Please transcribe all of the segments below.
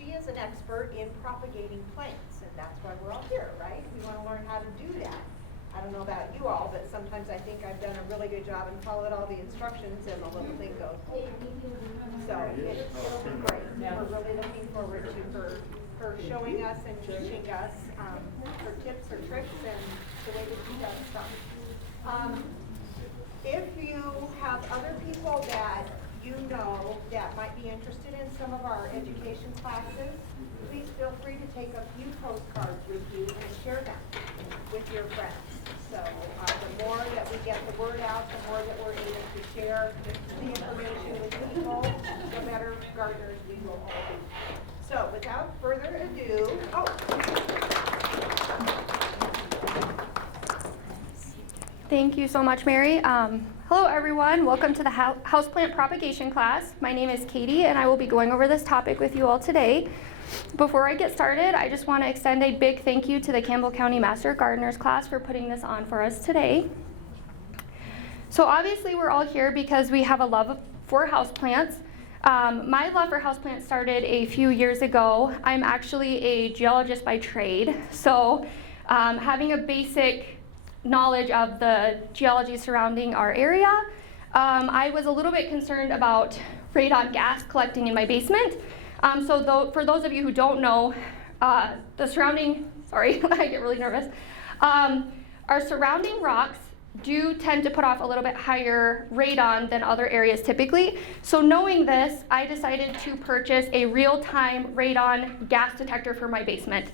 she is an expert in propagating plants, and that's why we're all here, right? We want to learn how to do that. I don't know about you all, but sometimes I think I've done a really good job and followed all the instructions, and the little thing goes. So it'll be great. We're really looking forward to her showing us and teaching us her tips, her tricks, and the way that she does stuff. If you have other people that you know that might be interested in some of our education classes, please feel free to take a few postcards with you and share them with your friends. So the more that we get the word out, the more that we're able to share the information with people, the better gardeners we will all be. So without further ado, Thank you so much, Mary. Hello, everyone. Welcome to the Houseplant Propagation class. My name is Kady, and I will be going over this topic with you all today. Before I get started, I just want to extend a big thank you to the Campbell County Master Gardeners class for putting this on for us today. So obviously, we're all here because we have a love for houseplants. My love for houseplants started a few years ago. I'm actually a geologist by trade, so having a basic knowledge of the geology surrounding our area, I was a little bit concerned about radon gas collecting in my basement. For those of you who don't know, the surrounding, sorry, I get really nervous. Our surrounding rocks do tend to put off a little bit higher radon than other areas typically. So knowing this, I decided to purchase a real-time radon gas detector for my basement.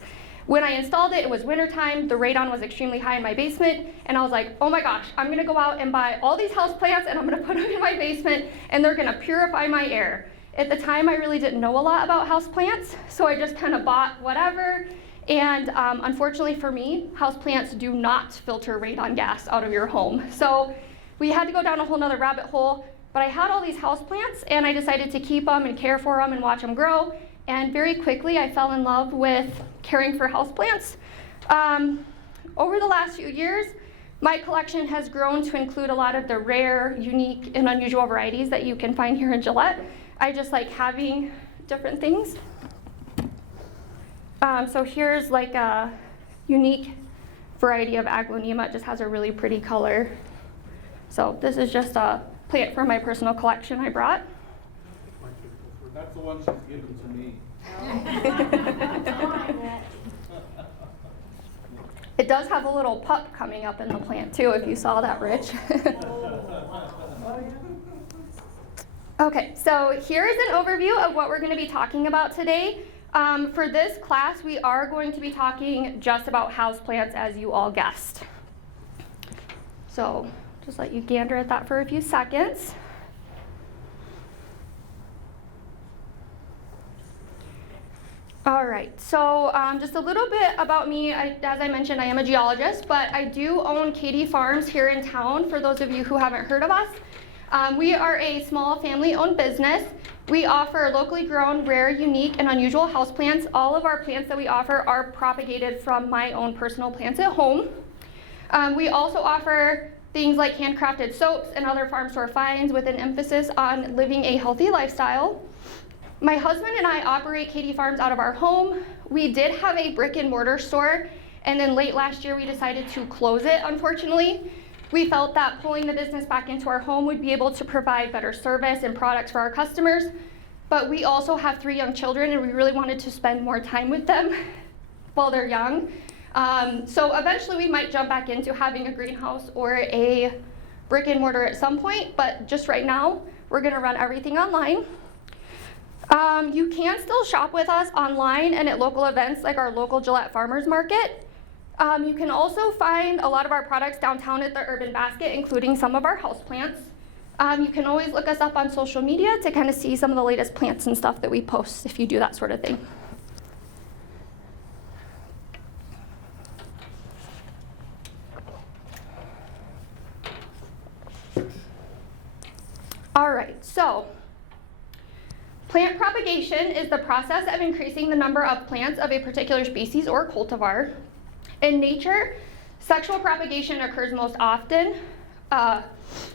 When I installed it, it was wintertime, the radon was extremely high in my basement, and I was like, oh my gosh, I'm gonna go out and buy all these houseplants and I'm gonna put them in my basement and they're gonna purify my air. At the time, I really didn't know a lot about houseplants, so I just kind of bought whatever. And unfortunately for me, houseplants do not filter radon gas out of your home. So we had to go down a whole nother rabbit hole, but I had all these houseplants and I decided to keep them and care for them and watch them grow. And very quickly, I fell in love with caring for houseplants. Over the last few years, my collection has grown to include a lot of the rare, unique, and unusual varieties that you can find here in Gillette. I just like having different things. So here's like a unique variety of aglaonema. It just has a really pretty color. So this is just a plant from my personal collection I brought. That's the one she's given to me. It does have a little pup coming up in the plant too, if you saw that, Rich. Okay, so here is an overview of what we're going to be talking about today. For this class, we are going to be talking just about houseplants, as you all guessed. So just let you gander at that for a few seconds. All right, so just a little bit about me. As I mentioned, I am a geologist, but I do own Kady Farms here in town, for those of you who haven't heard of us. We are a small family-owned business. We offer locally grown, rare, unique, and unusual houseplants. All of our plants that we offer are propagated from my own personal plants at home. We also offer things like handcrafted soaps and other farm store finds with an emphasis on living a healthy lifestyle. My husband and I operate Kady Farms out of our home. We did have a brick and mortar store, and then late last year we decided to close it, unfortunately. We felt that pulling the business back into our home would be able to provide better service and products for our customers, but we also have 3 young children and we really wanted to spend more time with them while they're young. So eventually we might jump back into having a greenhouse or a brick and mortar at some point, but just right now, we're gonna run everything online. You can still shop with us online and at local events like our local Gillette Farmers Market. You can also find a lot of our products downtown at the Urban Basket, including some of our houseplants. You can always look us up on social media to kind of see some of the latest plants and stuff that we post if you do that sort of thing. All right, so plant propagation is the process of increasing the number of plants of a particular species or cultivar. In nature, sexual propagation occurs most often.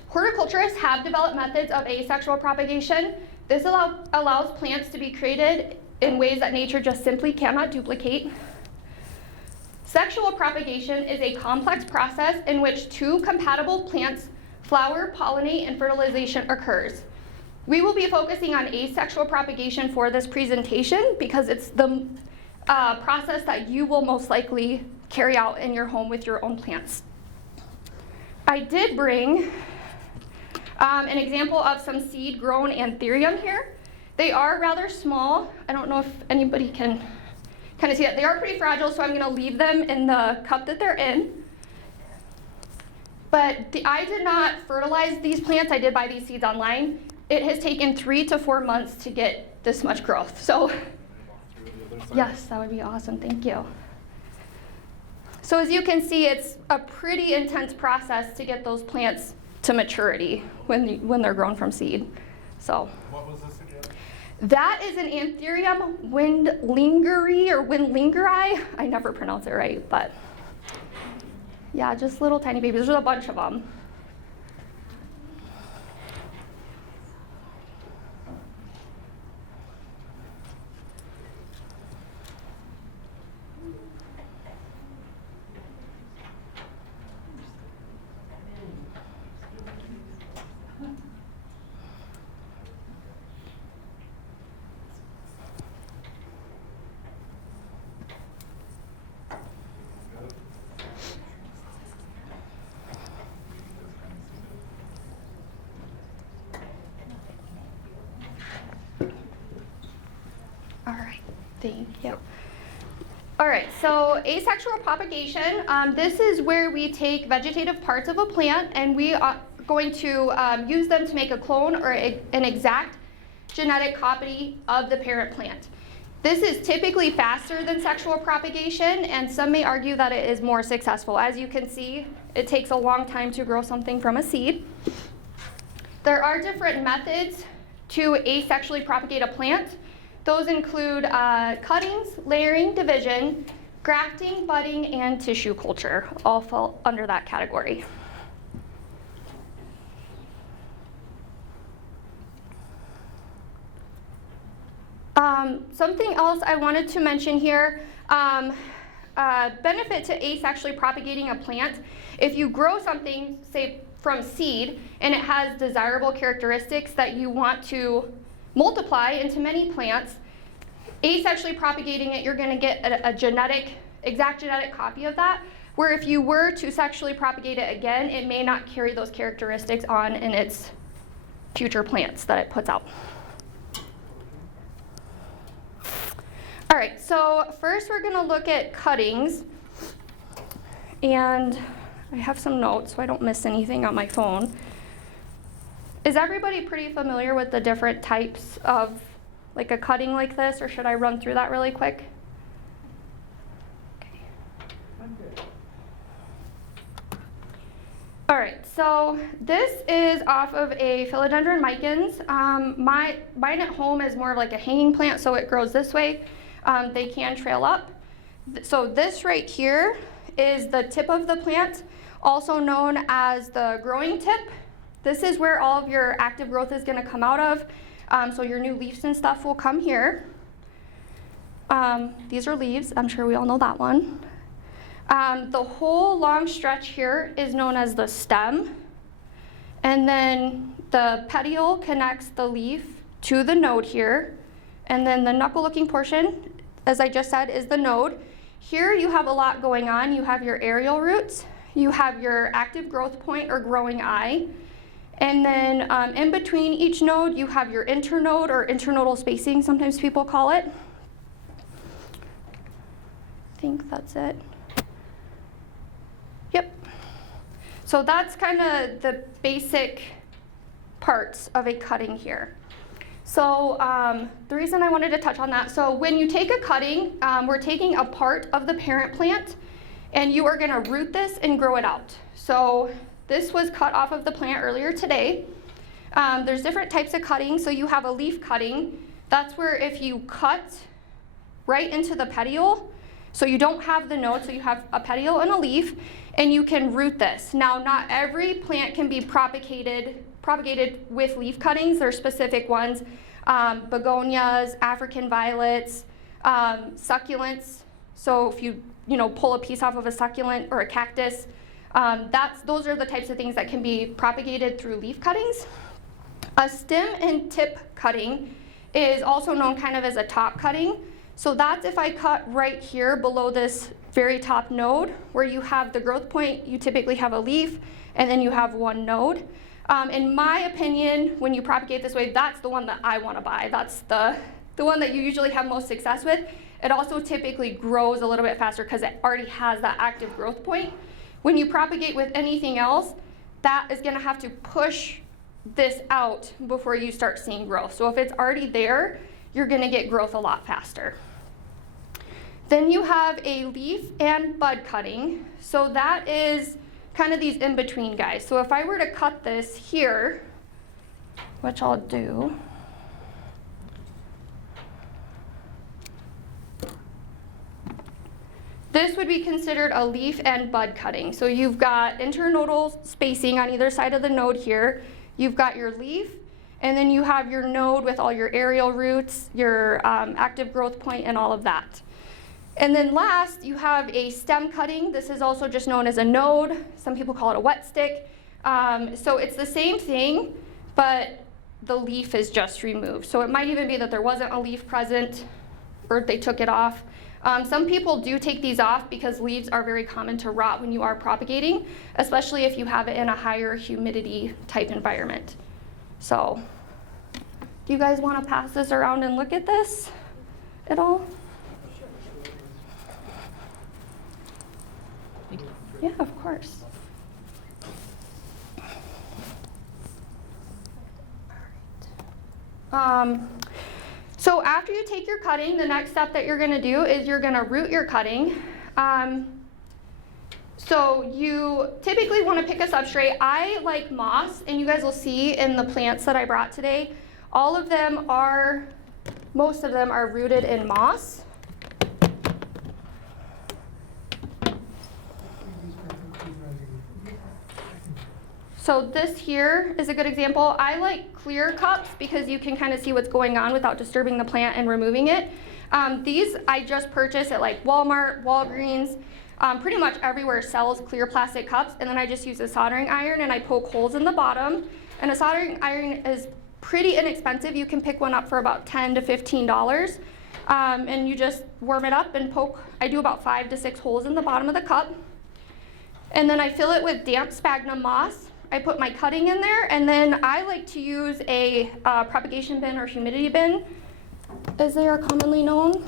Horticulturists have developed methods of asexual propagation. This allows plants to be created in ways that nature just simply cannot duplicate. Sexual propagation is a complex process in which two compatible plants flower, pollinate, and fertilization occurs. We will be focusing on asexual propagation for this presentation because it's the process that you will most likely carry out in your home with your own plants. I did bring an example of some seed-grown anthurium here. They are rather small. I don't know if anybody can kind of see it. They are pretty fragile, so I'm going to leave them in the cup that they're in. But I did not fertilize these plants. I did buy these seeds online. It has taken 3 to 4 months to get this much growth. So, yes, that would be awesome. Thank you. So as you can see, it's a pretty intense process to get those plants to maturity when they're grown from seed. So. What was this again? That is an Anthurium windlingeri or windlingeri. I never pronounce it right, but yeah, just little tiny babies. There's a bunch of them. All right, thank you. All right, so asexual propagation, this is where we take vegetative parts of a plant and we are going to use them to make a clone or an exact genetic copy of the parent plant. This is typically faster than sexual propagation, and some may argue that it is more successful. As you can see, it takes a long time to grow something from a seed. There are different methods to asexually propagate a plant. Those include cuttings, layering, division, grafting, budding, and tissue culture, all fall under that category. Something else I wanted to mention here, benefit to asexually propagating a plant. If you grow something, say from seed, and it has desirable characteristics that you want to multiply into many plants, asexually propagating it, you're going to get a exact genetic copy of that, where if you were to sexually propagate it again, it may not carry those characteristics on in its future plants that it puts out. All right, so first we're going to look at cuttings, and I have some notes so I don't miss anything on my phone. Is everybody pretty familiar with the different types of like a cutting like this, or should I run through that really quick? Okay. I'm good. All right, so this is off of a philodendron micans. Mine at home is more of like a hanging plant, so it grows this way. They can trail up. So this right here is the tip of the plant, also known as the growing tip. This is where all of your active growth is going to come out of. So your new leaves and stuff will come here. These are leaves. I'm sure we all know that one. The whole long stretch here is known as the stem. And then the petiole connects the leaf to the node here. And then the knuckle-looking portion, as I just said, is the node. Here you have a lot going on. You have your aerial roots. You have your active growth point or growing eye. And then in between each node, you have your internode or internodal spacing, sometimes people call it. I think that's it. Yep. So that's kind of the basic parts of a cutting here. So the reason I wanted to touch on that, so when you take a cutting, we're taking a part of the parent plant, and you are going to root this and grow it out. So this was cut off of the plant earlier today. There's different types of cutting. So you have a leaf cutting. That's where if you cut right into the petiole, so you don't have the node, so you have a petiole and a leaf, and you can root this. Now, not every plant can be propagated with leaf cuttings. There are specific ones. begonias, African violets, succulents. So if you pull a piece off of a succulent or a cactus, those are the types of things that can be propagated through leaf cuttings. A stem and tip cutting is also known kind of as a top cutting. So that's if I cut right here below this very top node where you have the growth point, you typically have a leaf, and then you have one node. In my opinion, when you propagate this way, that's the one that I want to buy. That's the one that you usually have most success with. It also typically grows a little bit faster because it already has that active growth point. When you propagate with anything else, that is going to have to push this out before you start seeing growth. So if it's already there, you're going to get growth a lot faster. Then you have a leaf and bud cutting. So that is kind of these in-between guys. So if I were to cut this here, which I'll do, this would be considered a leaf and bud cutting. So you've got internodal spacing on either side of the node here. You've got your leaf, and then you have your node with all your aerial roots, your active growth point, and all of that. And then last, you have a stem cutting. This is also just known as a node. Some people call it a wet stick. So it's the same thing, but the leaf is just removed. So it might even be that there wasn't a leaf present, or they took it off. Some people do take these off because leaves are very common to rot when you are propagating, especially if you have it in a higher humidity type environment. So, do you guys want to pass this around and look at this at all? Yeah, of course. So after you take your cutting, the next step that you're going to do is you're going to root your cutting. So you typically want to pick a substrate. I like moss, and you guys will see in the plants that I brought today, most of them are rooted in moss. So this here is a good example. I like clear cups because you can kind of see what's going on without disturbing the plant and removing it. These I just purchased at like Walmart, Walgreens, pretty much everywhere sells clear plastic cups, and then I just use a soldering iron and I poke holes in the bottom. And a soldering iron is pretty inexpensive. You can pick one up for about $10 to $15. And you just warm it up and poke. I do about 5 to 6 holes in the bottom of the cup. And then I fill it with damp sphagnum moss. I put my cutting in there, and then I like to use a propagation bin or humidity bin, as they are commonly known.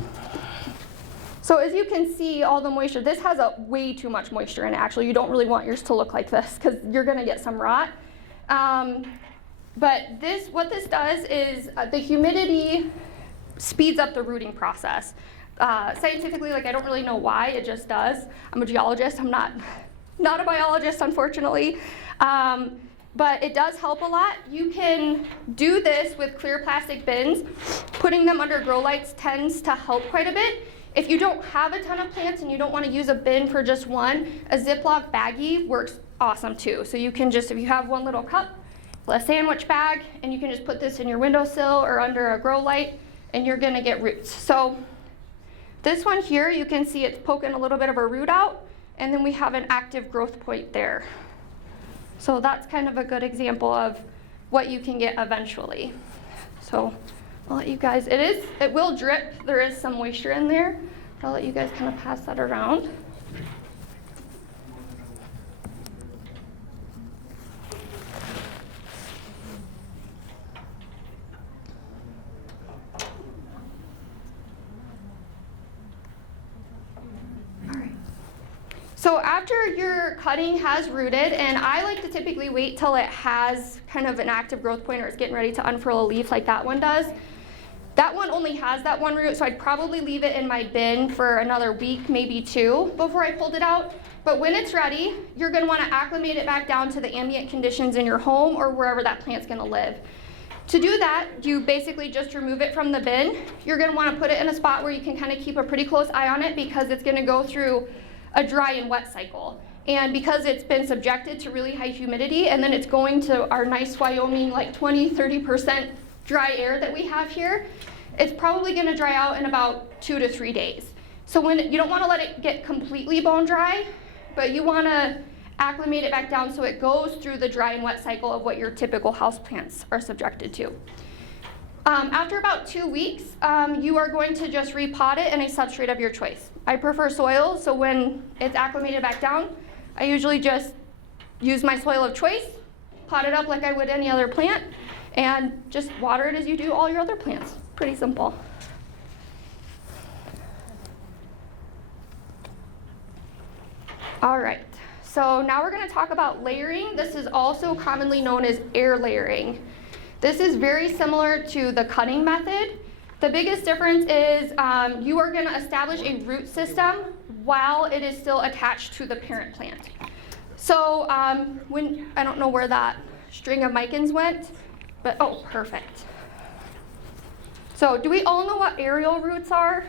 So as you can see, all the moisture, this has way too much moisture in it. Actually, you don't really want yours to look like this because you're going to get some rot. But what this does is the humidity speeds up the rooting process. Scientifically, I don't really know why, it just does. I'm a geologist, I'm not a biologist, unfortunately. But it does help a lot. You can do this with clear plastic bins. Putting them under grow lights tends to help quite a bit. If you don't have a ton of plants and you don't want to use a bin for just one, a Ziploc baggie works awesome too. So you can just, if you have one little cup, a sandwich bag, and you can just put this in your windowsill or under a grow light, and you're going to get roots. So this one here, you can see it's poking a little bit of a root out, and then we have an active growth point there. So that's kind of a good example of what you can get eventually. So I'll let you guys, it will drip, there is some moisture in there. I'll let you guys kind of pass that around. So after your cutting has rooted, and I like to typically wait till it has kind of an active growth point or it's getting ready to unfurl a leaf like that one does. That one only has that one root, so I'd probably leave it in my bin for another week, maybe 2, before I pulled it out. But when it's ready, you're going to want to acclimate it back down to the ambient conditions in your home or wherever that plant's going to live. To do that, you basically just remove it from the bin. You're going to want to put it in a spot where you can kind of keep a pretty close eye on it because it's going to go through a dry and wet cycle. And because it's been subjected to really high humidity, and then it's going to our nice Wyoming, 20, 30% dry air that we have here, it's probably going to dry out in about 2 to 3 days. So when you don't want to let it get completely bone dry, but you want to acclimate it back down so it goes through the dry and wet cycle of what your typical houseplants are subjected to. After about 2 weeks, you are going to just repot it in a substrate of your choice. I prefer soil, so when it's acclimated back down, I usually just use my soil of choice, pot it up like I would any other plant, and just water it as you do all your other plants. Pretty simple. All right, so now we're going to talk about layering. This is also commonly known as air layering. This is very similar to the cutting method. The biggest difference is you are going to establish a root system while it is still attached to the parent plant. So I don't know where that string of micans went, but oh, perfect. So do we all know what aerial roots are?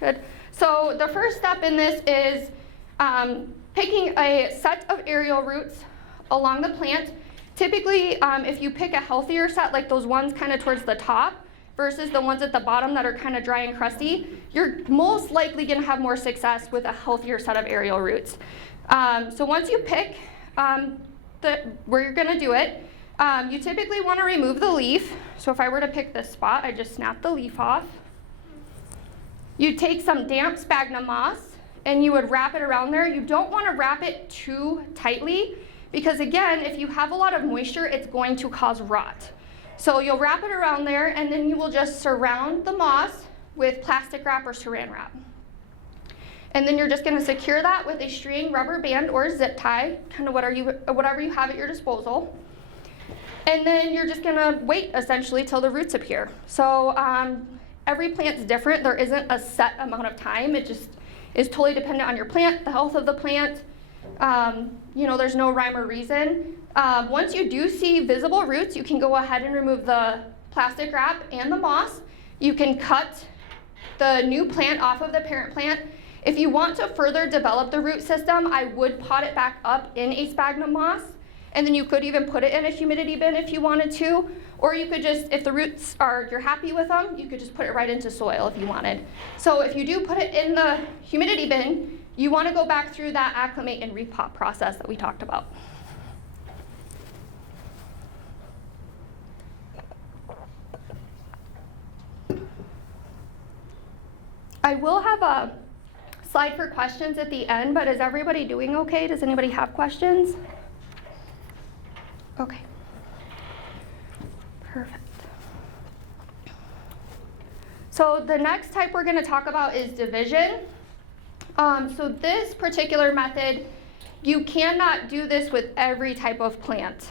Good. So the first step in this is picking a set of aerial roots along the plant. Typically, if you pick a healthier set, like those ones kind of towards the top, versus the ones at the bottom that are kind of dry and crusty, you're most likely going to have more success with a healthier set of aerial roots. So once you pick where you're going to do it, you typically want to remove the leaf. So if I were to pick this spot, I just snap the leaf off. You take some damp sphagnum moss and you would wrap it around there. You don't want to wrap it too tightly because, again, if you have a lot of moisture, it's going to cause rot. So you'll wrap it around there and then you will just surround the moss with plastic wrap or saran wrap. And then you're just going to secure that with a string, rubber band, or zip tie, kind of whatever you have at your disposal. And then you're just going to wait, essentially, till the roots appear. So every plant's different. There isn't a set amount of time. It just is totally dependent on your plant, the health of the plant. There's no rhyme or reason. Once you do see visible roots, you can go ahead and remove the plastic wrap and the moss. You can cut the new plant off of the parent plant. If you want to further develop the root system, I would pot it back up in a sphagnum moss, and then you could even put it in a humidity bin if you wanted to, or you could just, if the roots you're happy with them, you could just put it right into soil if you wanted. So if you do put it in the humidity bin, you want to go back through that acclimate and repot process that we talked about. I will have a slide for questions at the end, but is everybody doing okay? Does anybody have questions? Okay. Perfect. So the next type we're going to talk about is division. So this particular method, you cannot do this with every type of plant.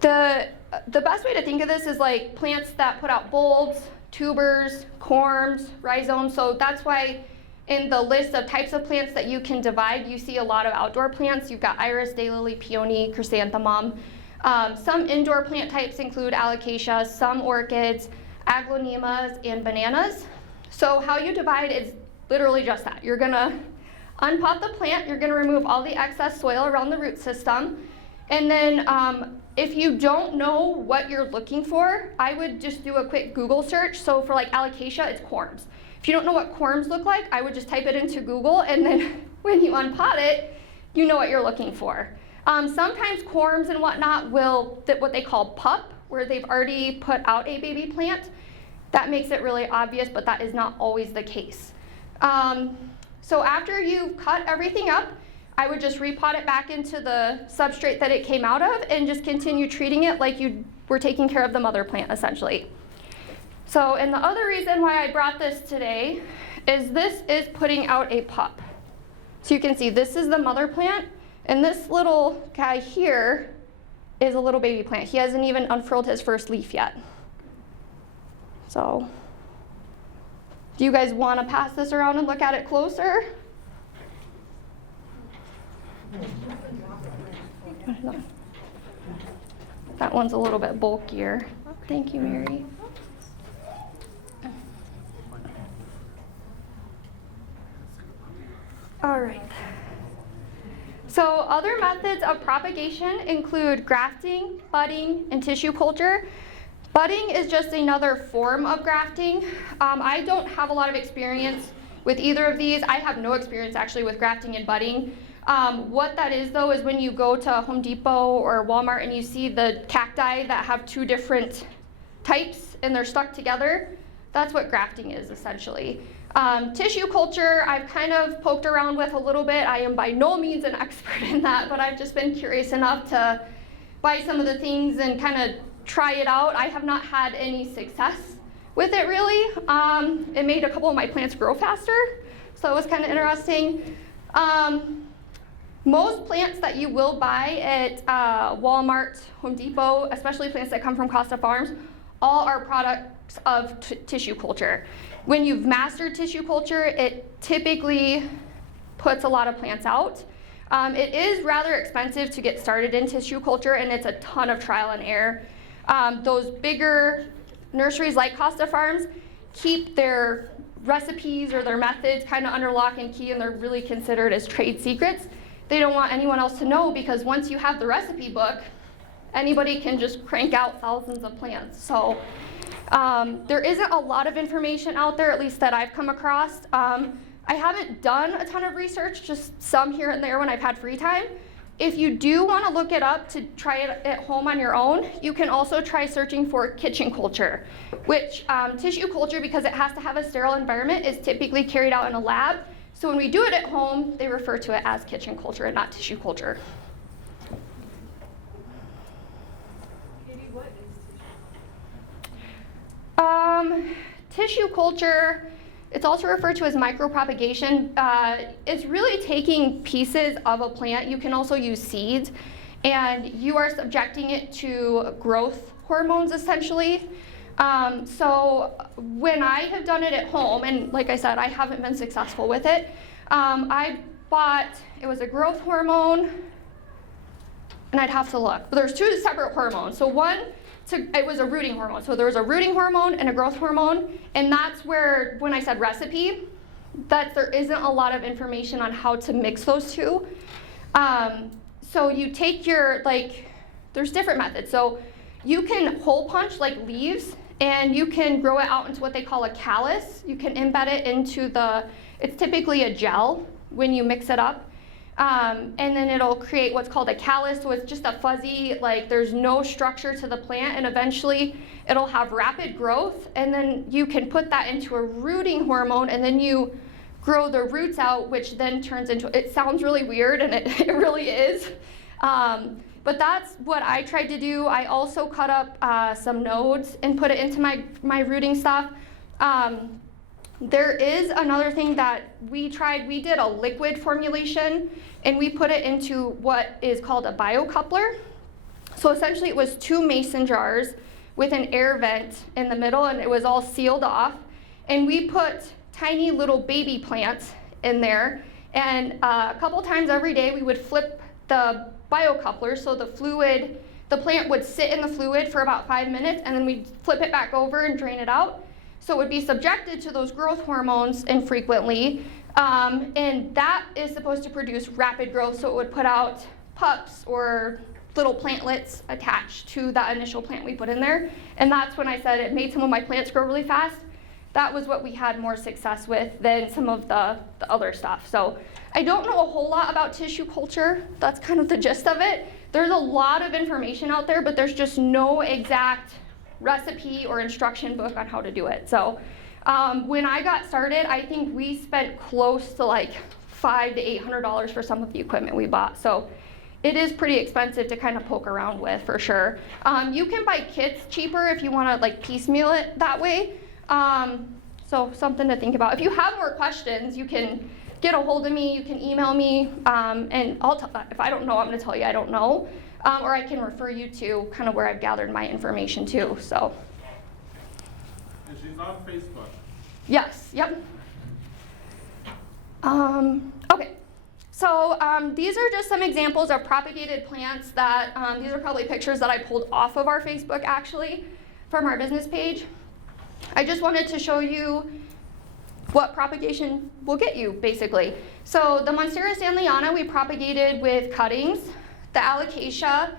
The best way to think of this is like plants that put out bulbs, tubers, corms, rhizomes. So that's why in the list of types of plants that you can divide, you see a lot of outdoor plants. You've got iris, daylily, peony, chrysanthemum. Some indoor plant types include alocasia, some orchids, aglaonemas, and bananas. So how you divide is literally just that. You're gonna unpot the plant, you're gonna remove all the excess soil around the root system, and then if you don't know what you're looking for, I would just do a quick Google search. So for like alocasia, it's corms. If you don't know what corms look like, I would just type it into Google, and then when you unpot it, you know what you're looking for. Sometimes corms and whatnot will what they call pup, where they've already put out a baby plant. That makes it really obvious, but that is not always the case. So after you've cut everything up, I would just repot it back into the substrate that it came out of and just continue treating it like you were taking care of the mother plant, essentially. So, and the other reason why I brought this today is this is putting out a pup. So you can see this is the mother plant, and this little guy here is a little baby plant. He hasn't even unfurled his first leaf yet. So, do you guys want to pass this around and look at it closer? That one's a little bit bulkier. Thank you, Mary. All right. So other methods of propagation include grafting, budding, and tissue culture. Budding is just another form of grafting. I don't have a lot of experience with either of these. I have no experience actually with grafting and budding. What that is though is when you go to Home Depot or Walmart and you see the cacti that have two different types and they're stuck together, that's what grafting is essentially. Tissue culture, I've kind of poked around with a little bit. I am by no means an expert in that, but I've just been curious enough to buy some of the things and kind of try it out. I have not had any success with it really. It made a couple of my plants grow faster, so it was kind of interesting. Most plants that you will buy at Walmart, Home Depot, especially plants that come from Kady Farms, all are products of tissue culture. When you've mastered tissue culture, it typically puts a lot of plants out. It is rather expensive to get started in tissue culture, and it's a ton of trial and error. Those bigger nurseries like Kady Farms keep their recipes or their methods kind of under lock and key, and they're really considered as trade secrets. They don't want anyone else to know because once you have the recipe book, anybody can just crank out thousands of plants. So there isn't a lot of information out there, at least that I've come across. I haven't done a ton of research, just some here and there when I've had free time. If you do want to look it up to try it at home on your own, you can also try searching for kitchen culture, which tissue culture, because it has to have a sterile environment, is typically carried out in a lab. So when we do it at home, they refer to it as kitchen culture and not tissue culture. Kady, what is Tissue culture, it's also referred to as micropropagation. It's really taking pieces of a plant. You can also use seeds, and you are subjecting it to growth hormones essentially. So when I have done it at home, and like I said, I haven't been successful with it, I bought, it was a growth hormone, and I'd have to look, but there's two separate hormones. So one, it was a rooting hormone. So there was a rooting hormone and a growth hormone, and that's where, when I said recipe, that there isn't a lot of information on how to mix those two. So you take your, there's different methods. So you can hole punch like leaves, and you can grow it out into what they call a callus. You can embed it into it's typically a gel when you mix it up. And then it'll create what's called a callus, so it's just a fuzzy, there's no structure to the plant, and eventually it'll have rapid growth, and then you can put that into a rooting hormone, and then you grow the roots out, which then turns into, it sounds really weird, and it really is. But that's what I tried to do. I also cut up some nodes and put it into my rooting stuff. There is another thing that we tried. We did a liquid formulation, and we put it into what is called a biocoupler. So essentially it was 2 mason jars with an air vent in the middle, and it was all sealed off. And we put tiny little baby plants in there, and a couple times every day we would flip the biocoupler, so the plant would sit in the fluid for about 5 minutes, and then we'd flip it back over and drain it out. So it would be subjected to those growth hormones infrequently, and that is supposed to produce rapid growth, so it would put out pups or little plantlets attached to that initial plant we put in there. And that's when I said it made some of my plants grow really fast. That was what we had more success with than some of the other stuff. So I don't know a whole lot about tissue culture. That's kind of the gist of it. There's a lot of information out there, but there's just no exact recipe or instruction book on how to do it. So when I got started, I think we spent close to $500 to $800 for some of the equipment we bought. So it is pretty expensive to kind of poke around with, for sure. You can buy kits cheaper if you want to piecemeal it that way. So something to think about. If you have more questions, you can get a hold of me, you can email me, and if I don't know, I'm going to tell you I don't know. Or I can refer you to kind of where I've gathered my information too. So. And she's on Facebook. Yes. Yep. Okay. So these are just some examples of propagated plants that these are probably pictures that I pulled off of our Facebook actually from our business page. I just wanted to show you what propagation will get you, basically. So the Monstera stanleyana we propagated with cuttings. The alocasia,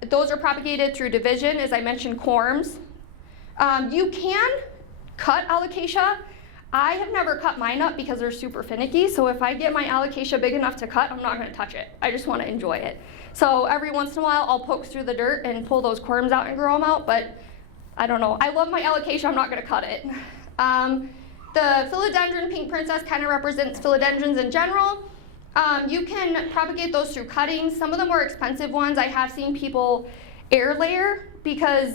those are propagated through division, as I mentioned, corms. You can cut alocasia. I have never cut mine up because they're super finicky, so if I get my alocasia big enough to cut, I'm not going to touch it. I just want to enjoy it. So every once in a while, I'll poke through the dirt and pull those corms out and grow them out, but I don't know. I love my alocasia, I'm not going to cut it. The philodendron pink princess kind of represents philodendrons in general. You can propagate those through cuttings. Some of the more expensive ones, I have seen people air layer because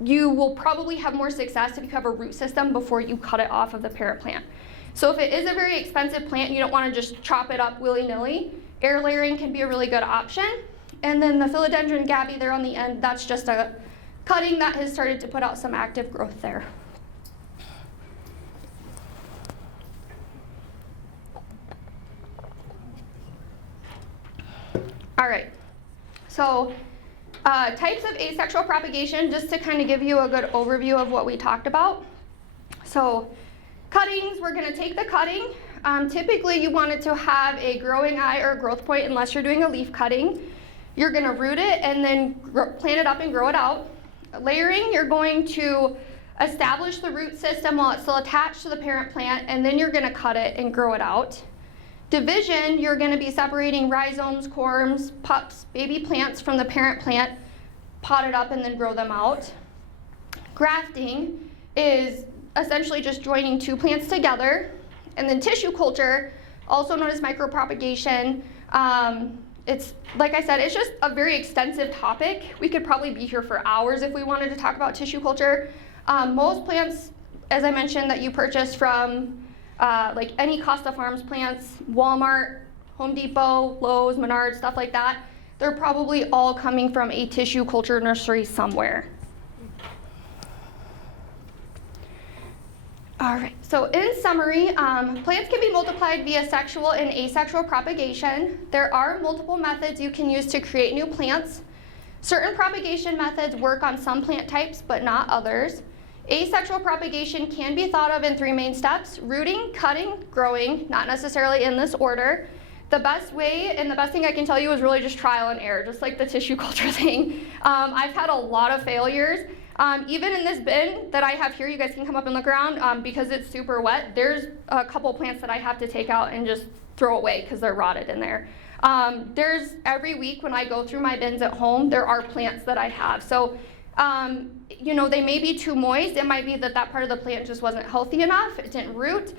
you will probably have more success if you have a root system before you cut it off of the parent plant. So if it is a very expensive plant, you don't want to just chop it up willy-nilly, air layering can be a really good option. And then the philodendron gabby there on the end, that's just a cutting that has started to put out some active growth there. All right, so types of asexual propagation, just to kind of give you a good overview of what we talked about. So cuttings, we're going to take the cutting. Typically, you want it to have a growing eye or growth point unless you're doing a leaf cutting. You're going to root it and then plant it up and grow it out. Layering, you're going to establish the root system while it's still attached to the parent plant, and then you're going to cut it and grow it out. Division, you're going to be separating rhizomes, corms, pups, baby plants from the parent plant, pot it up and then grow them out. Grafting is essentially just joining two plants together. And then tissue culture, also known as micropropagation, it's, like I said, it's just a very extensive topic. We could probably be here for hours if we wanted to talk about tissue culture. Most plants, as I mentioned, that you purchase from like any Kady Farms plants, Walmart, Home Depot, Lowe's, Menards, stuff like that, they're probably all coming from a tissue culture nursery somewhere. All right, so in summary, plants can be multiplied via sexual and asexual propagation. There are multiple methods you can use to create new plants. Certain propagation methods work on some plant types, but not others. Asexual propagation can be thought of in three main steps: rooting, cutting, growing, not necessarily in this order. The best way and the best thing I can tell you is really just trial and error, just like the tissue culture thing. I've had a lot of failures. Even in this bin that I have here, you guys can come up and look around, because it's super wet, there's a couple plants that I have to take out and just throw away because they're rotted in there. There's every week when I go through my bins at home, there are plants that I have. So, you know, they may be too moist. It might be that that part of the plant just wasn't healthy enough. It didn't root.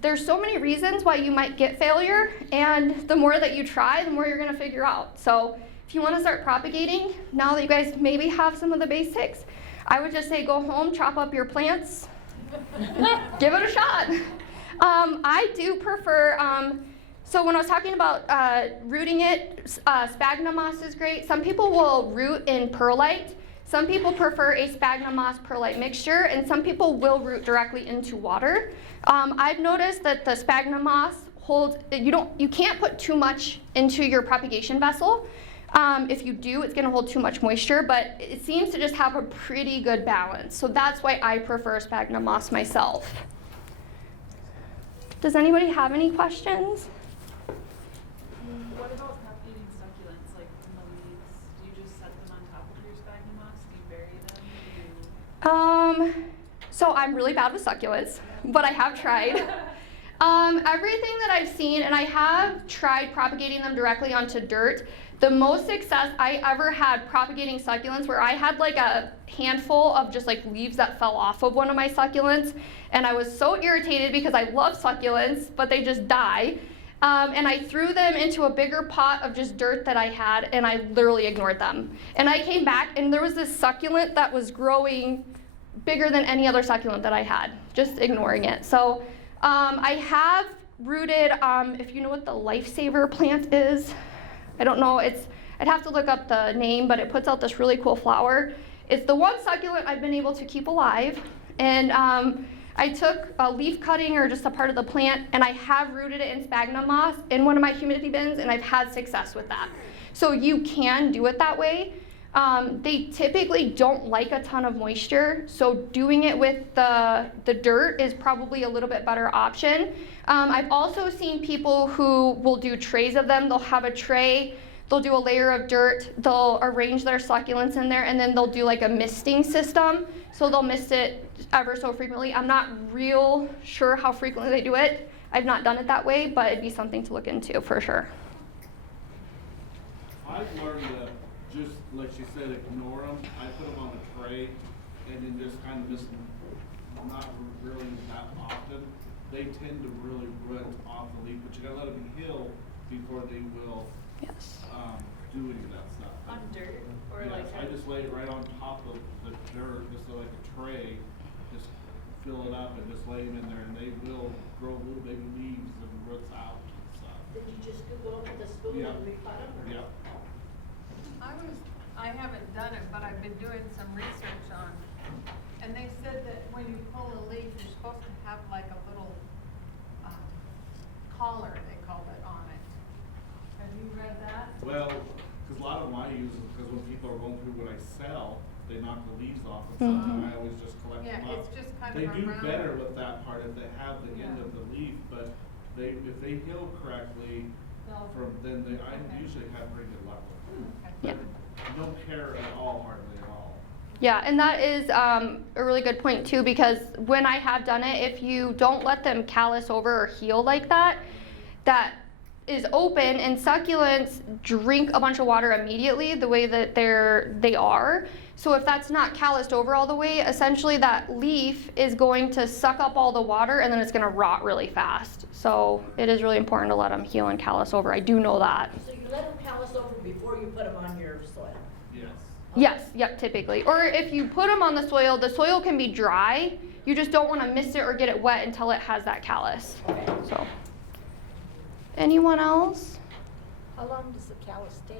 There's so many reasons why you might get failure, and the more that you try, the more you're going to figure out. So if you want to start propagating, now that you guys maybe have some of the basics, I would just say go home, chop up your plants, give it a shot. I do prefer, so when I was talking about rooting it, sphagnum moss is great. Some people will root in perlite. Some people prefer a sphagnum moss perlite mixture, and some people will root directly into water. I've noticed that the sphagnum moss holds, you can't put too much into your propagation vessel. If you do, it's going to hold too much moisture, but it seems to just have a pretty good balance. So that's why I prefer sphagnum moss myself. Does anybody have any questions? What about propagating succulents, like from the leaves? Do you just set them on top of your sphagnum moss? Do you bury them? So I'm really bad with succulents, but I have tried. Everything that I've seen, and I have tried propagating them directly onto dirt. The most success I ever had propagating succulents, where I had like a handful of just like leaves that fell off of one of my succulents, and I was so irritated because I love succulents, but they just die. And I threw them into a bigger pot of just dirt that I had, and I literally ignored them. And I came back, and there was this succulent that was growing bigger than any other succulent that I had, just ignoring it. So I have rooted, if you know what the lifesaver plant is, I don't know, I'd have to look up the name, but it puts out this really cool flower. It's the one succulent I've been able to keep alive. And I took a leaf cutting or just a part of the plant, and I have rooted it in sphagnum moss in one of my humidity bins, and I've had success with that. So you can do it that way. They typically don't like a ton of moisture, so doing it with the dirt is probably a little bit better option. I've also seen people who will do trays of them. They'll have a tray, they'll do a layer of dirt, they'll arrange their succulents in there, and then they'll do like a misting system. So they'll mist it ever so frequently. I'm not real sure how frequently they do it. I've not done it that way, but it'd be something to look into for sure. I've learned to just, like she said, ignore them. I put them on a tray and then just kind of not really that often. They tend to really run off the leaf, but you gotta let them heal before they will Yes. do any of that stuff. On dirt or Yes, like? I just lay it right on top of the dirt, just like a tray, just fill it up and just lay them in there, and they will grow little baby leaves and roots out and stuff. Did you just scoop it up with a spoon Yeah. and repot them? or- Yeah. I haven't done it, but I've been doing some research on, and they said that when you pull a leaf, you're supposed to have like a little, collar, they call it, on it. Have you read that? Well, because a lot of them I use is because when people are going through what I sell, they knock the leaves off and stuff, and I always just collect Yeah, them up. it's just kind of They do around. better with that part if they have the end Yeah. of the leaf, but if they heal correctly, then I Okay. usually have pretty good luck with them. Okay. Yeah. No care at all, hardly at all. Yeah, and that is a really good point too, because when I have done it, if you don't let them callus over or heal like that, that is open, and succulents drink a bunch of water immediately the way that they are. So if that's not calloused over all the way, essentially that leaf is going to suck up all the water and then it's going to rot really fast. So it is really important to let them heal and callus over. I do know that. So you let them callus over before you put them on your soil? Yes. Yes, yep, typically. Or if you put them on the soil can be dry. You just don't want to mist it or get it wet until it has that callus. So, anyone else? How long does the callus take?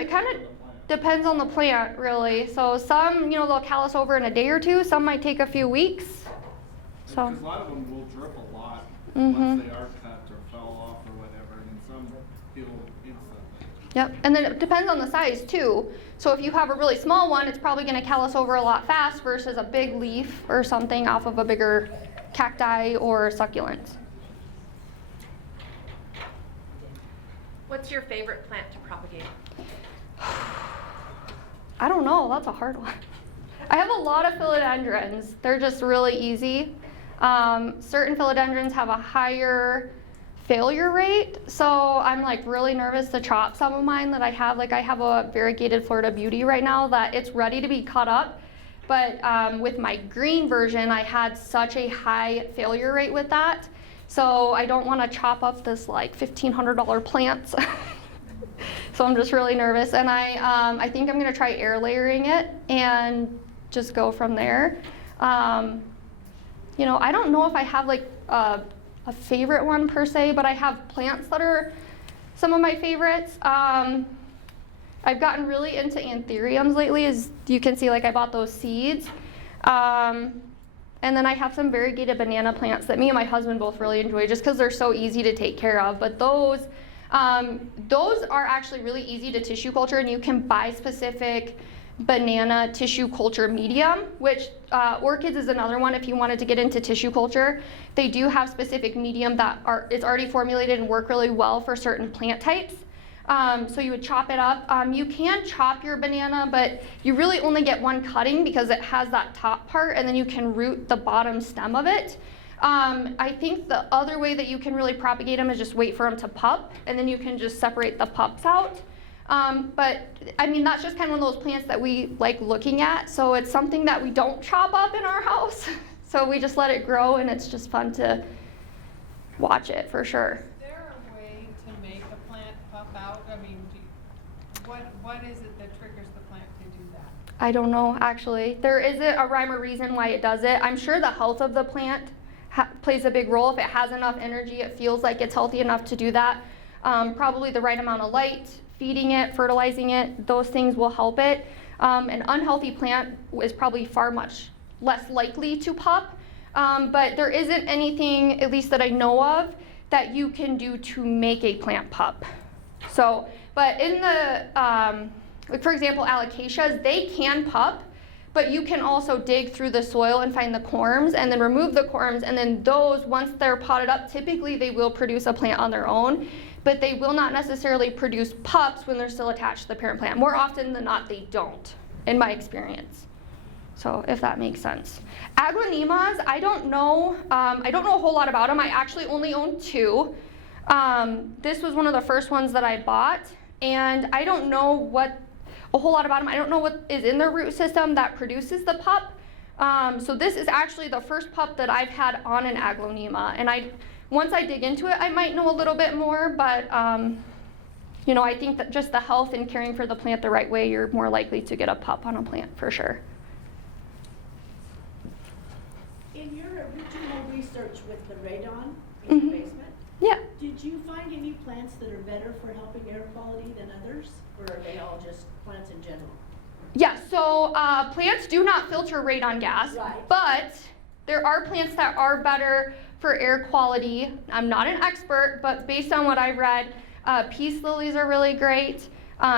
It kind of depends on the plant, really. So some, they'll callus over in a day or two. Some might take a few weeks. So. Because a lot of them will drip a lot Mhm. once they are cut or fell off or whatever, and then some heal instantly. Yep, and then it depends on the size too. So if you have a really small one, it's probably going to callus over a lot fast versus a big leaf or something off of a bigger cacti or succulent. What's your favorite plant to propagate? I don't know, that's a hard one. I have a lot of philodendrons. They're just really easy. Certain philodendrons have a higher failure rate, so I'm like really nervous to chop some of mine that I have. Like I have a variegated Florida Beauty right now that it's ready to be cut up, but with my green version, I had such a high failure rate with that. So I don't want to chop up this like $1,500 plants. So I'm just really nervous, and I think I'm going to try air layering it and just go from there. I don't know if I have like a favorite one per se, but I have plants that are some of my favorites. I've gotten really into anthuriums lately, as you can see, like I bought those seeds. And then I have some variegated banana plants that me and my husband both really enjoy just because they're so easy to take care of. But those are actually really easy to tissue culture, and you can buy specific banana tissue culture medium, which orchids is another one if you wanted to get into tissue culture. They do have specific medium that it's already formulated and work really well for certain plant types. So you would chop it up. You can chop your banana, but you really only get one cutting because it has that top part, and then you can root the bottom stem of it. I think the other way that you can really propagate them is just wait for them to pup, and then you can just separate the pups out. But I mean, that's just kind of one of those plants that we like looking at. So it's something that we don't chop up in our house. So we just let it grow, and it's just fun to watch it for sure. Is there a way to make a plant puff out? I mean, what is it that triggers the plant to do that? I don't know, actually. There isn't a rhyme or reason why it does it. I'm sure the health of the plant plays a big role. If it has enough energy, it feels like it's healthy enough to do that. Probably the right amount of light, feeding it, fertilizing it, those things will help it. An unhealthy plant is probably far much less likely to pop. But there isn't anything, at least that I know of, that you can do to make a plant pup. So, but in the like for example, alocasias, they can pup, but you can also dig through the soil and find the corms and then remove the corms, and then those, once they're potted up, typically they will produce a plant on their own, but they will not necessarily produce pups when they're still attached to the parent plant. More often than not, they don't, in my experience. So if that makes sense. Aglaonemas, I don't know a whole lot about them. I actually only own 2. This was one of the first ones that I bought, and I don't know a whole lot about them. I don't know what is in their root system that produces the pup. So this is actually the first pup that I've had on an aglaonema, and once I dig into it, I might know a little bit more, but you know, I think that just the health and caring for the plant the right way, you're more likely to get a pup on a plant for sure. In your original research with the radon in your basement, Yeah. did you find any plants that are better for helping air quality than others? Or are they all just plants in general? Yeah, so plants do not filter radon gas, Right. but there are plants that are better for air quality. I'm not an expert, but based on what I've read, peace lilies are really great.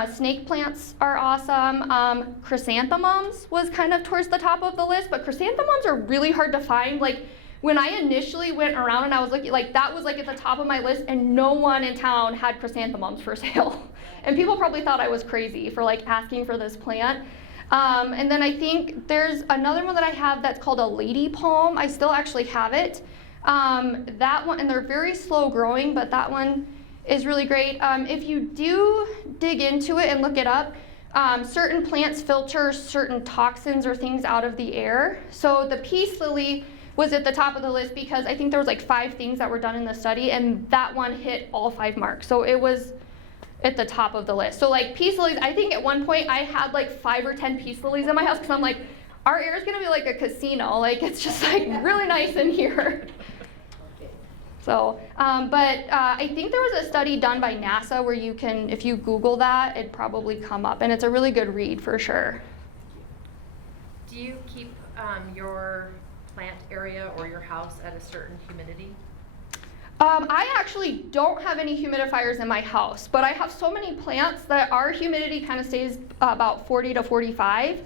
Snake plants are awesome. Chrysanthemums was kind of towards the top of the list, but chrysanthemums are really hard to find. Like when I initially went around and I was looking, like that was like at the top of my list, and no one in town had chrysanthemums for sale. And people probably thought I was crazy for like asking for this plant. And then I think there's another one that I have that's called a lady palm. I still actually have it. That one, and they're very slow growing, but that one is really great. If you do dig into it and look it up, certain plants filter certain toxins or things out of the air. So the peace lily was at the top of the list because I think there was like 5 things that were done in the study, and that one hit all 5 marks. So it was at the top of the list. So like peace lilies, I think at one point I had like 5 or 10 peace lilies in my house because I'm like, our air is gonna be like a casino. Like it's just like really nice in here. So, but I think there was a study done by NASA where you can, if you Google that, it'd probably come up, and it's a really good read for sure. Do you keep your plant area or your house at a certain humidity? I actually don't have any humidifiers in my house, but I have so many plants that our humidity kind of stays about 40 to 45.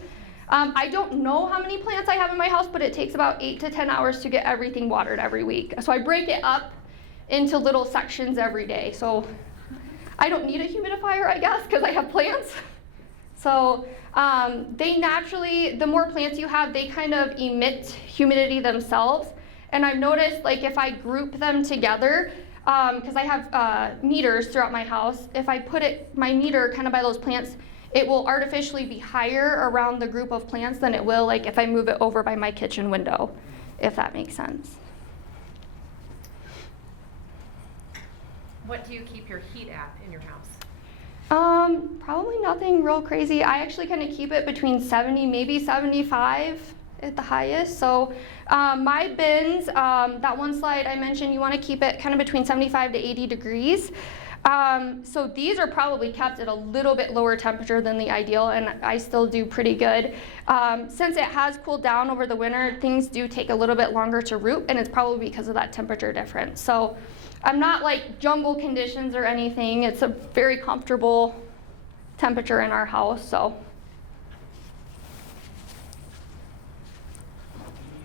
I don't know how many plants I have in my house, but it takes about 8 to 10 hours to get everything watered every week. So I break it up into little sections every day. So I don't need a humidifier, I guess, because I have plants. So they naturally, the more plants you have, they kind of emit humidity themselves. And I've noticed, like, if I group them together, because I have meters throughout my house, if I put my meter kind of by those plants, it will artificially be higher around the group of plants than it will like if I move it over by my kitchen window, if that makes sense. What do you keep your heat at in your house? Probably nothing real crazy. I actually kind of keep it between 70, maybe 75 at the highest. So my bins, that one slide I mentioned, you want to keep it kind of between 75 to 80 degrees. So these are probably kept at a little bit lower temperature than the ideal, and I still do pretty good. Since it has cooled down over the winter, things do take a little bit longer to root, and it's probably because of that temperature difference. So I'm not like jungle conditions or anything. It's a very comfortable temperature in our house. So.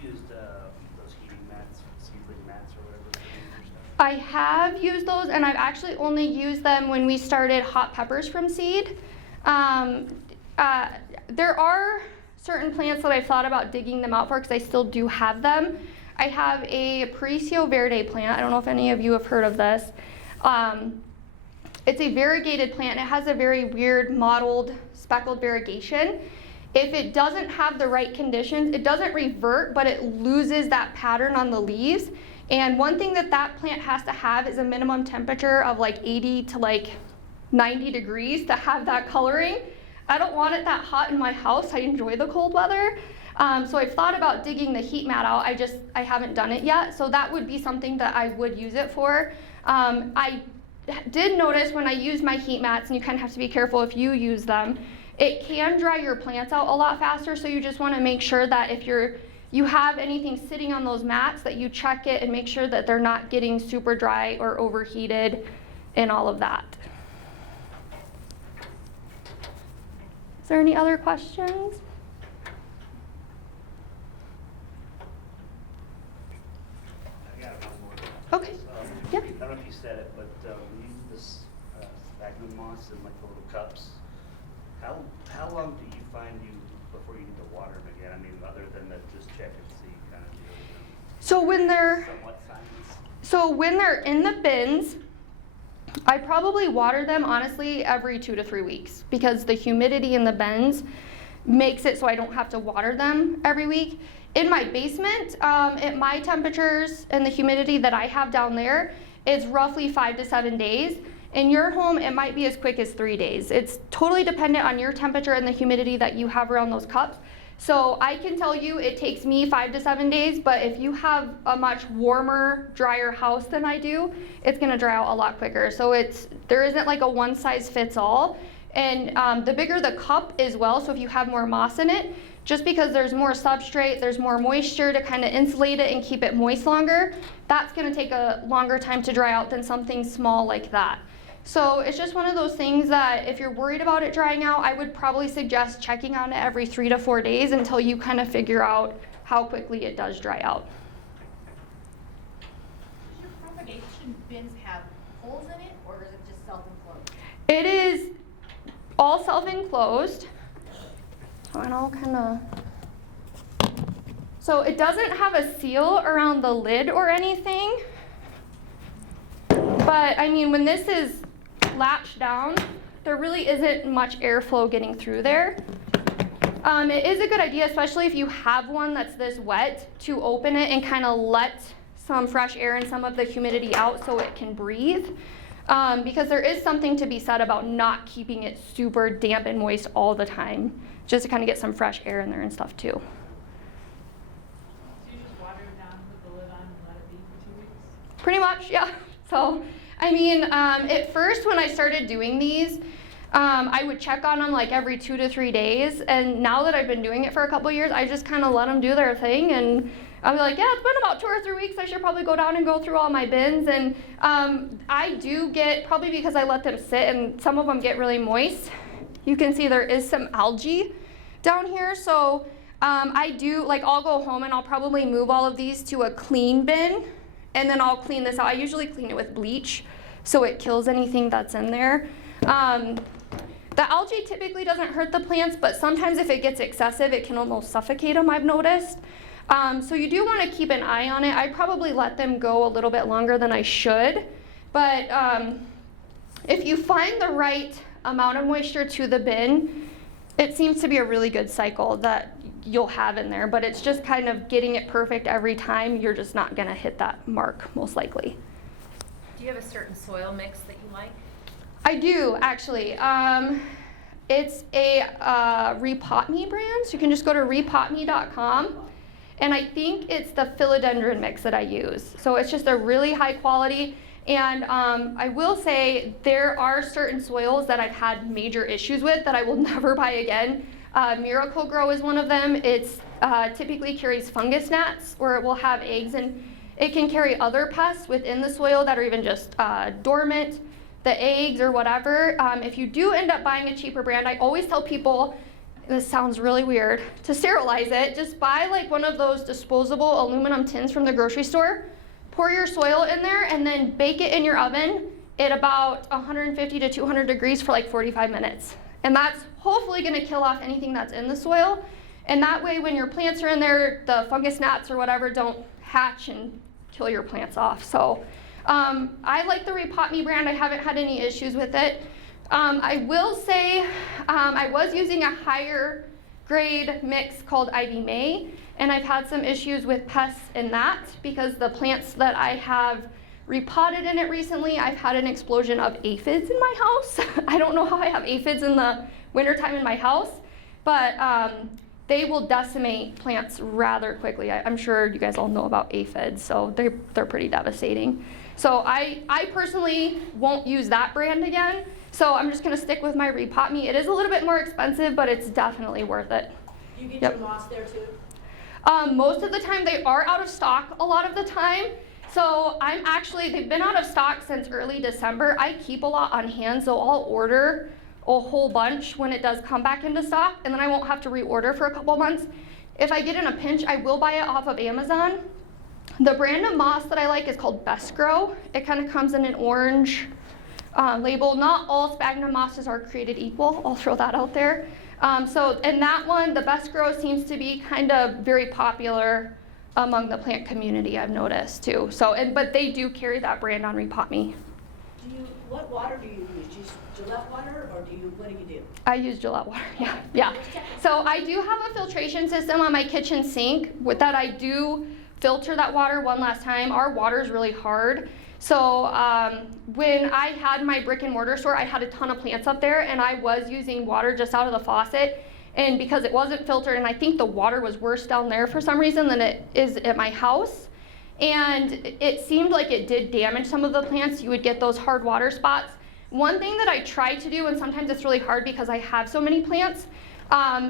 You used those heating mats, seedling mats or whatever for your stuff? I have used those, and I've actually only used them when we started hot peppers from seed. There are certain plants that I've thought about digging them out for because I still do have them. I have a Aparicio Verde plant. I don't know if any of you have heard of this. It's a variegated plant. It has a very weird mottled speckled variegation. If it doesn't have the right conditions, it doesn't revert, but it loses that pattern on the leaves. And one thing that plant has to have is a minimum temperature of like 80 to like 90 degrees to have that coloring. I don't want it that hot in my house. I enjoy the cold weather. So I've thought about digging the heat mat out. I haven't done it yet. So that would be something that I would use it for. I did notice when I use my heat mats, and you kind of have to be careful if you use them, it can dry your plants out a lot faster. So you just want to make sure that if you have anything sitting on those mats, that you check it and make sure that they're not getting super dry or overheated and all of that. Is there any other questions? I got one more. Okay. Yeah. I don't know if you said it, but we use this sphagnum moss in like the little cups. How long do you find before you need to water them again? I mean, other than to just check and see kind of deal, So when they're somewhat science. So when they're in the bins, I probably water them honestly every 2 to 3 weeks because the humidity in the bins makes it so I don't have to water them every week. In my basement, at my temperatures and the humidity that I have down there, it's roughly 5 to 7 days. In your home, it might be as quick as 3 days. It's totally dependent on your temperature and the humidity that you have around those cups. So I can tell you it takes me 5 to 7 days, but if you have a much warmer, drier house than I do, it's gonna dry out a lot quicker. So there isn't like a one size fits all. And the bigger the cup as well, so if you have more moss in it, just because there's more substrate, there's more moisture to kind of insulate it and keep it moist longer, that's gonna take a longer time to dry out than something small like that. So it's just one of those things that if you're worried about it drying out, I would probably suggest checking on it every 3 to 4 days until you kind of figure out how quickly it does dry out. Does your propagation bins have holes in it, or is it just self-enclosed? It is all self-enclosed. And I'll kind of, so it doesn't have a seal around the lid or anything. But I mean, when this is latched down, there really isn't much airflow getting through there. It is a good idea, especially if you have one that's this wet, to open it and kind of let some fresh air and some of the humidity out so it can breathe. Because there is something to be said about not keeping it super damp and moist all the time, just to kind of get some fresh air in there and stuff too. So you just water it down, put the lid on, and let it be for 2 weeks? Pretty much, yeah. So, I mean, at first when I started doing these, I would check on them like every 2 to 3 days. And now that I've been doing it for a couple years, I just kind of let them do their thing. And I'll be like, yeah, it's been about 2 or 3 weeks. I should probably go down and go through all my bins. And I do get, probably because I let them sit and some of them get really moist, you can see there is some algae down here. So I do, like, I'll go home and I'll probably move all of these to a clean bin. And then I'll clean this out. I usually clean it with bleach so it kills anything that's in there. The algae typically doesn't hurt the plants, but sometimes if it gets excessive, it can almost suffocate them, I've noticed. So you do want to keep an eye on it. I probably let them go a little bit longer than I should. But if you find the right amount of moisture to the bin, it seems to be a really good cycle that you'll have in there, but it's just kind of getting it perfect every time. You're just not gonna hit that mark, most likely. Do you have a certain soil mix that you like? I do, actually. It's a Repot Me brand, so you can just go to repotme.com, and I think it's the philodendron mix that I use. So it's just a really high quality, and I will say there are certain soils that I've had major issues with that I will never buy again. Miracle Grow is one of them. It's typically carries fungus gnats, or it will have eggs, and it can carry other pests within the soil that are even just dormant, the eggs or whatever. If you do end up buying a cheaper brand, I always tell people, this sounds really weird, to sterilize it, just buy like one of those disposable aluminum tins from the grocery store, pour your soil in there, and then bake it in your oven at about 150 to 200 degrees for like 45 minutes. And that's hopefully going to kill off anything that's in the soil. And that way, when your plants are in there, the fungus gnats or whatever don't hatch and kill your plants off. So I like the Repot Me brand. I haven't had any issues with it. I will say I was using a higher grade mix called Ivy May, and I've had some issues with pests in that because the plants that I have repotted in it recently, I've had an explosion of aphids in my house. I don't know how I have aphids in the wintertime in my house, but they will decimate plants rather quickly. I'm sure you guys all know about aphids, so they're pretty devastating. So I personally won't use that brand again, so I'm just gonna stick with my Repot Me. It is a little bit more expensive, but it's definitely worth it. You get Yep. your moss there too? Most of the time they are out of stock a lot of the time. So they've been out of stock since early December. I keep a lot on hand, so I'll order a whole bunch when it does come back into stock, and then I won't have to reorder for a couple months. If I get in a pinch, I will buy it off of Amazon. The brand of moss that I like is called Best Grow. It kind of comes in an orange label. Not all sphagnum mosses are created equal. I'll throw that out there. So in that one, the Best Grow seems to be kind of very popular among the plant community, I've noticed too. So, but they do carry that brand on Repot Me. What water do you use? Just Gillette water, or what do you do? I use Gillette water, yeah. So I do have a filtration system on my kitchen sink with that I do filter that water one last time. Our water is really hard. So when I had my brick and mortar store, I had a ton of plants up there, and I was using water just out of the faucet. And because it wasn't filtered, and I think the water was worse down there for some reason than it is at my house. And it seemed like it did damage some of the plants. You would get those hard water spots. One thing that I try to do, and sometimes it's really hard because I have so many plants,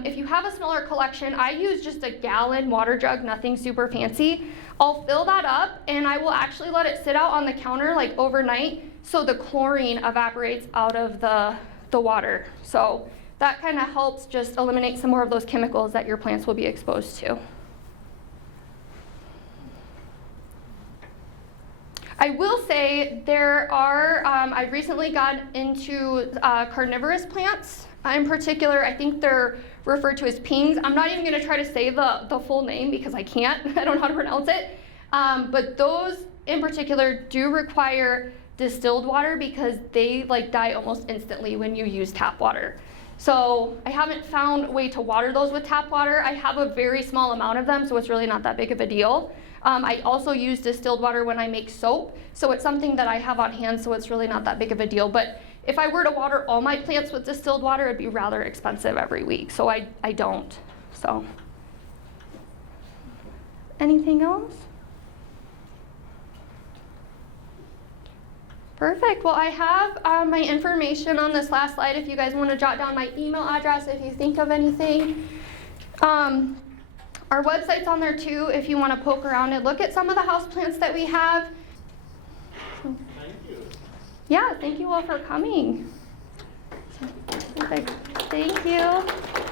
if you have a smaller collection, I use just a gallon water jug, nothing super fancy. I'll fill that up, and I will actually let it sit out on the counter like overnight so the chlorine evaporates out of the water. So that kind of helps just eliminate some more of those chemicals that your plants will be exposed to. I will say there are, I've recently got into carnivorous plants. In particular, I think they're referred to as pings. I'm not even gonna try to say the full name because I can't, I don't know how to pronounce it. But those in particular do require distilled water because they die almost instantly when you use tap water. So I haven't found a way to water those with tap water. I have a very small amount of them, so it's really not that big of a deal. I also use distilled water when I make soap, so it's something that I have on hand, so it's really not that big of a deal. But if I were to water all my plants with distilled water, it'd be rather expensive every week, so I don't. So, anything else? Perfect. Well, I have my information on this last slide if you guys want to jot down my email address if you think of anything. Our website's on there too if you want to poke around and look at some of the houseplants that we have. Thank you. Yeah, thank you all for coming. Perfect. Thank you.